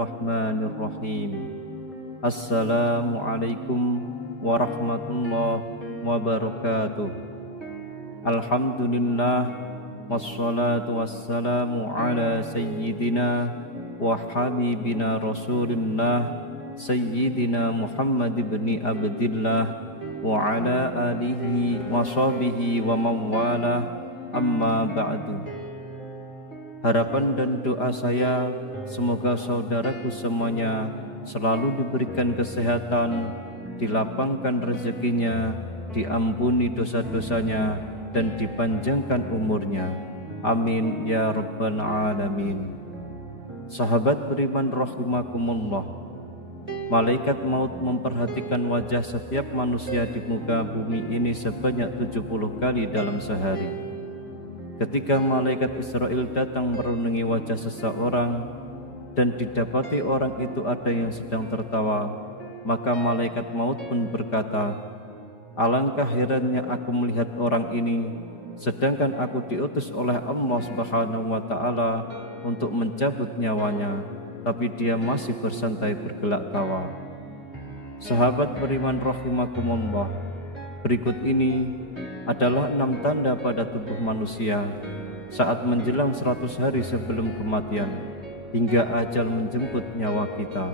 Bismillahirrahmanirrahim. Assalamualaikum warahmatullahi wabarakatuh. Alhamdulillah, wassalatu wassalamu ala sayyidina wa habibina rasulillah Sayyidina Muhammad ibn Abdillah wa ala alihi wa sahbihi wa mawala, amma ba'du. Harapan dan doa saya semoga saudaraku semuanya selalu diberikan kesehatan, dilapangkan rezekinya, diampuni dosa-dosanya, dan dipanjangkan umurnya. Amin ya rabbal alamin. Sahabat beriman rahimakumullah, malaikat maut memperhatikan wajah setiap manusia di muka bumi ini sebanyak 70 kali dalam sehari. Ketika malaikat Israel datang merenungi wajah seseorang dan didapati orang itu ada yang sedang tertawa, maka malaikat maut pun berkata, "Alangkah herannya aku melihat orang ini, sedangkan aku diutus oleh Allah Subhanahu wa Ta'ala untuk mencabut nyawanya, tapi dia masih bersantai bergelak tawa." Sahabat beriman rahimakumullah, berikut ini adalah 6 tanda pada tubuh manusia saat menjelang 100 hari sebelum kematian hingga ajal menjemput nyawa kita.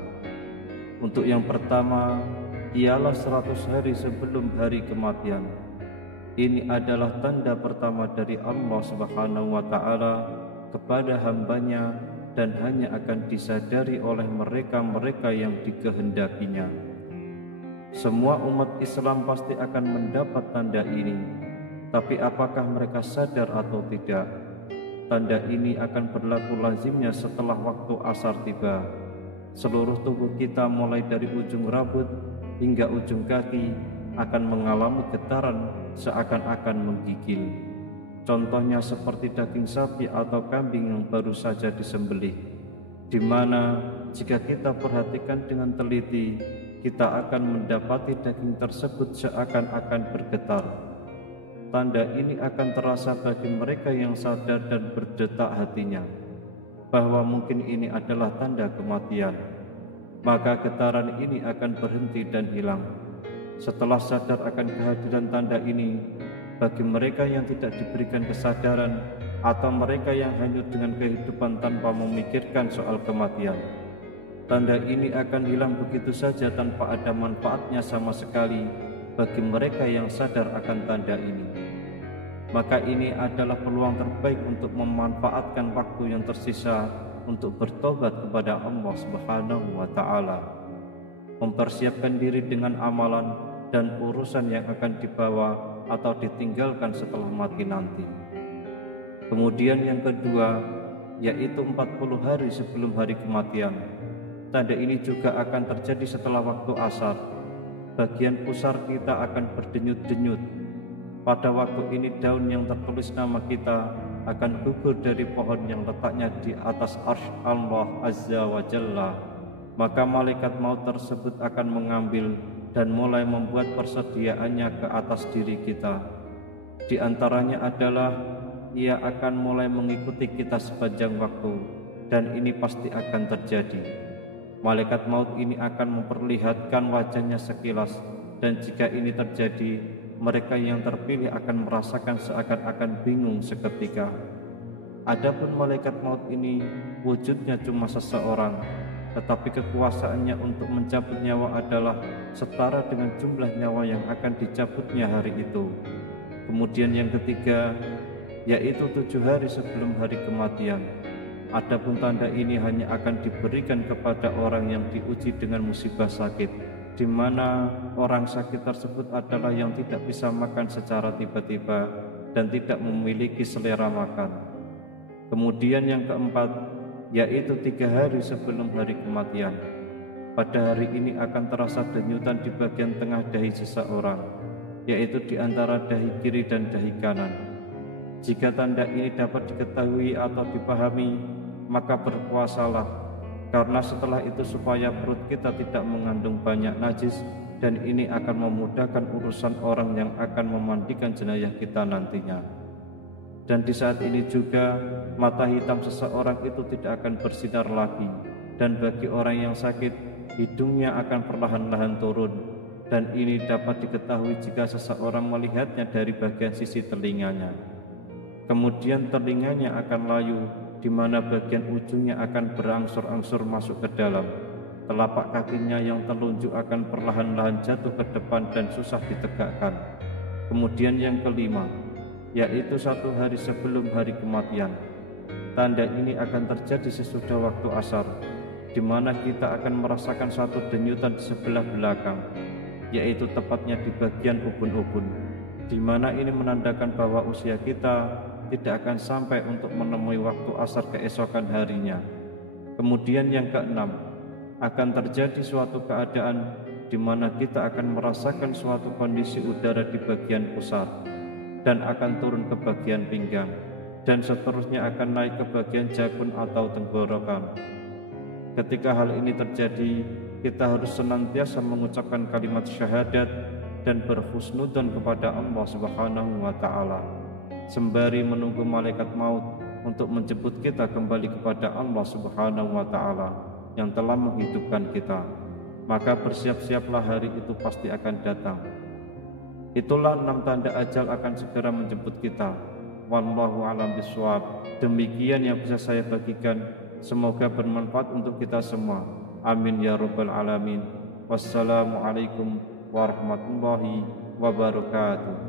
Untuk yang pertama, ialah 100 hari sebelum hari kematian. Ini adalah tanda pertama dari Allah Subhanahu wa Ta'ala kepada hambanya dan hanya akan disadari oleh mereka-mereka yang dikehendakinya. Semua umat Islam pasti akan mendapat tanda ini, tapi apakah mereka sadar atau tidak? Tanda ini akan berlaku lazimnya setelah waktu asar tiba. Seluruh tubuh kita mulai dari ujung rambut hingga ujung kaki akan mengalami getaran seakan-akan menggigil. Contohnya seperti daging sapi atau kambing yang baru saja disembelih, di mana jika kita perhatikan dengan teliti, kita akan mendapati daging tersebut seakan-akan bergetar. Tanda ini akan terasa bagi mereka yang sadar dan berdetak hatinya bahwa mungkin ini adalah tanda kematian. Maka getaran ini akan berhenti dan hilang. Setelah sadar akan kehadiran tanda ini, bagi mereka yang tidak diberikan kesadaran atau mereka yang hanyut dengan kehidupan tanpa memikirkan soal kematian, tanda ini akan hilang begitu saja tanpa ada manfaatnya sama sekali bagi mereka yang sadar akan tanda ini. Maka ini adalah peluang terbaik untuk memanfaatkan waktu yang tersisa untuk bertobat kepada Allah Subhanahu wa Ta'ala, mempersiapkan diri dengan amalan dan urusan yang akan dibawa atau ditinggalkan setelah mati nanti. Kemudian yang kedua, yaitu 40 hari sebelum hari kematian. Tanda ini juga akan terjadi setelah waktu asar. Bagian pusar kita akan berdenyut-denyut. Pada waktu ini daun yang tertulis nama kita akan gugur dari pohon yang letaknya di atas arsy Allah Azza wa Jalla. Maka malaikat maut tersebut akan mengambil dan mulai membuat persediaannya ke atas diri kita. Di antaranya adalah ia akan mulai mengikuti kita sepanjang waktu, dan ini pasti akan terjadi. Malaikat maut ini akan memperlihatkan wajahnya sekilas, dan jika ini terjadi, mereka yang terpilih akan merasakan seakan-akan bingung seketika. Adapun malaikat maut ini wujudnya cuma seseorang, tetapi kekuasaannya untuk mencabut nyawa adalah setara dengan jumlah nyawa yang akan dicabutnya hari itu. Kemudian yang ketiga, yaitu 7 hari sebelum hari kematian. Adapun tanda ini hanya akan diberikan kepada orang yang diuji dengan musibah sakit, di mana orang sakit tersebut adalah yang tidak bisa makan secara tiba-tiba dan tidak memiliki selera makan. Kemudian yang keempat, yaitu 3 hari sebelum hari kematian. Pada hari ini akan terasa denyutan di bagian tengah dahi seseorang, yaitu di antara dahi kiri dan dahi kanan. Jika tanda ini dapat diketahui atau dipahami, maka berpuasalah, karena setelah itu supaya perut kita tidak mengandung banyak najis, dan ini akan memudahkan urusan orang yang akan memandikan jenazah kita nantinya. Dan di saat ini juga mata hitam seseorang itu tidak akan bersinar lagi, Dan bagi orang yang sakit, hidungnya akan perlahan-lahan turun, dan ini dapat diketahui jika seseorang melihatnya dari bagian sisi telinganya. Kemudian telinganya akan layu, di mana bagian ujungnya akan berangsur-angsur masuk ke dalam. Telapak kakinya yang telunjuk akan perlahan-lahan jatuh ke depan dan susah ditegakkan. Kemudian yang kelima, yaitu 1 hari sebelum hari kematian. Tanda ini akan terjadi sesudah waktu asar, di mana kita akan merasakan satu denyutan di sebelah belakang, yaitu tepatnya di bagian ubun-ubun, di mana ini menandakan bahwa usia kita tidak akan sampai untuk menemui waktu asar keesokan harinya. Kemudian yang keenam, akan terjadi suatu keadaan di mana kita akan merasakan suatu kondisi udara di bagian pusat dan akan turun ke bagian pinggang, dan seterusnya akan naik ke bagian jakun atau tenggorokan. Ketika hal ini terjadi, kita harus senantiasa mengucapkan kalimat syahadat dan berhusnudzon kepada Allah Subhanahu wa Ta'ala, sembari menunggu malaikat maut untuk menjemput kita kembali kepada Allah Subhanahu wa Ta'ala yang telah menghidupkan kita. Maka bersiap-siaplah, hari itu pasti akan datang. Itulah 6 tanda ajal akan segera menjemput kita. Wallahu a'lam bishawab. Demikian yang bisa saya bagikan, semoga bermanfaat untuk kita semua. Amin ya rabbal alamin. Wassalamualaikum warahmatullahi wabarakatuh.